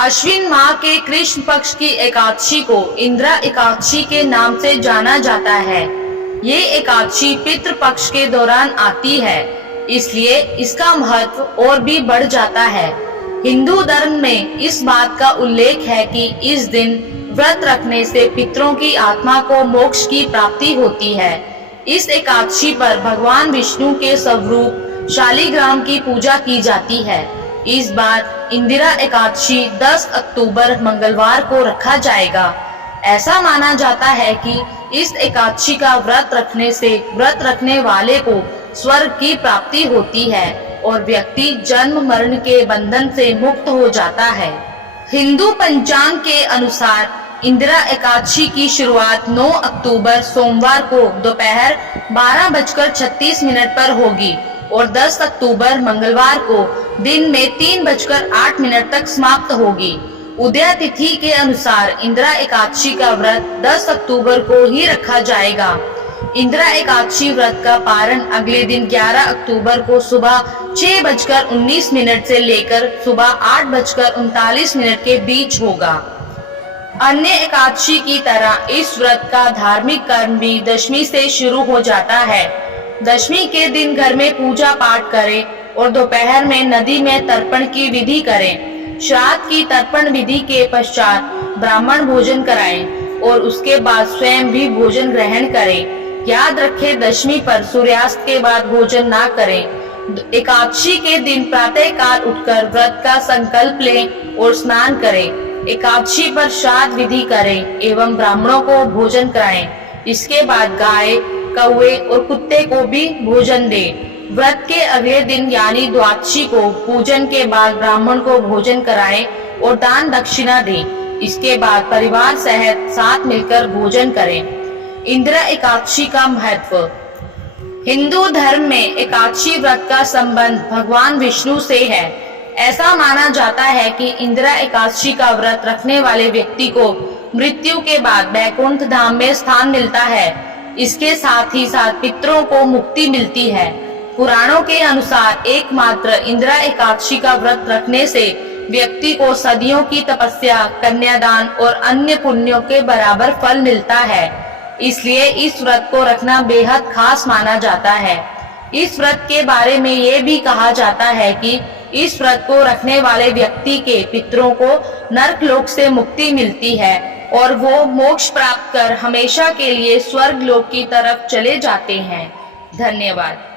अश्विन माह के कृष्ण पक्ष की एकादशी को इंदिरा एकादशी के नाम से जाना जाता है। ये एकादशी पितृ पक्ष के दौरान आती है, इसलिए इसका महत्व और भी बढ़ जाता है। हिंदू धर्म में इस बात का उल्लेख है कि इस दिन व्रत रखने से पितरों की आत्मा को मोक्ष की प्राप्ति होती है। इस एकादशी पर भगवान विष्णु के स्वरूप शालिग्राम की पूजा की जाती है। इस बार इंदिरा एकादशी 10 अक्टूबर मंगलवार को रखा जाएगा। ऐसा माना जाता है कि इस एकादशी का व्रत रखने से व्रत रखने वाले को स्वर्ग की प्राप्ति होती है और व्यक्ति जन्म मरण के बंधन से मुक्त हो जाता है। हिंदू पंचांग के अनुसार इंदिरा एकादशी की शुरुआत 9 अक्टूबर सोमवार को दोपहर 12:36 पर होगी और 10 अक्टूबर मंगलवार को दिन में 3:08 तक समाप्त होगी। उदय तिथि के अनुसार इंदिरा एकादशी का व्रत 10 अक्टूबर को ही रखा जाएगा। इंदिरा एकादशी व्रत का पारण अगले दिन 11 अक्टूबर को सुबह 6:19 से लेकर सुबह 8:39 के बीच होगा। अन्य एकादशी की तरह इस व्रत का धार्मिक कर्म भी दशमी से शुरू हो जाता है। दशमी के दिन घर में पूजा पाठ करें और दोपहर में नदी में तर्पण की विधि करें। श्राद्ध की तर्पण विधि के पश्चात ब्राह्मण भोजन कराएं और उसके बाद स्वयं भी भोजन ग्रहण करें। याद रखें, दशमी पर सूर्यास्त के बाद भोजन ना करें। एकादशी के दिन प्रातः काल उठकर व्रत का संकल्प लें और स्नान करें। एकादशी पर श्राद्ध विधि करें एवं ब्राह्मणों को भोजन कराएं। इसके बाद गाय, कौवे और कुत्ते को भी भोजन दें। व्रत के अगले दिन यानी द्वादशी को पूजन के बाद ब्राह्मण को भोजन कराएं और दान दक्षिणा दें। इसके बाद परिवार सहित साथ मिलकर भोजन करें। इंदिरा एकादशी का महत्व। हिंदू धर्म में एकादशी व्रत का संबंध भगवान विष्णु से है। ऐसा माना जाता है कि इंदिरा एकादशी का व्रत रखने वाले व्यक्ति को मृत्यु के बाद वैकुंठ धाम में स्थान मिलता है। इसके साथ ही साथ पितरों को मुक्ति मिलती है। पुराणों के अनुसार एकमात्र इंदिरा एकादशी का व्रत रखने से व्यक्ति को सदियों की तपस्या, कन्यादान और अन्य पुण्यों के बराबर फल मिलता है। इसलिए इस व्रत को रखना बेहद खास माना जाता है। इस व्रत के बारे में ये भी कहा जाता है कि इस व्रत को रखने वाले व्यक्ति के पितरों को नरक लोक से मुक्ति मिलती है और वो मोक्ष प्राप्त कर हमेशा के लिए स्वर्ग लोक की तरफ चले जाते हैं। धन्यवाद।